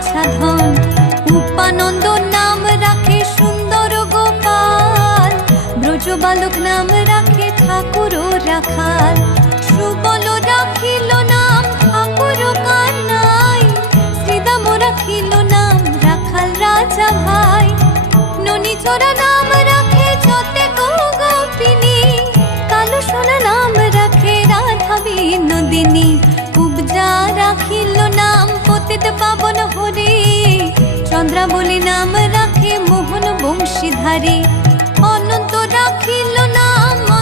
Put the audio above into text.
বাছা ধন। উপানন্দ নাম রাখে সুন্দর গোপাল, ব্রজ বালক নাম রাখে ঠাকুর রাখাল। সুবল রাখিল নাম ঠাকুর কানাই, শ্রীদাম রাখিল নাম রাখাল রাজা ভাই। ননী চোরা নাম রাখে যতে গোপিনী, কালো সোনা নাম রাখে রাধা বিনোদিনী। কুবজা রাখিল নাম পতিত পাবন হরি, চন্দ্রাবলী নাম রাখে মোহন বংশীধারী। অনন্ত রাখিল নাম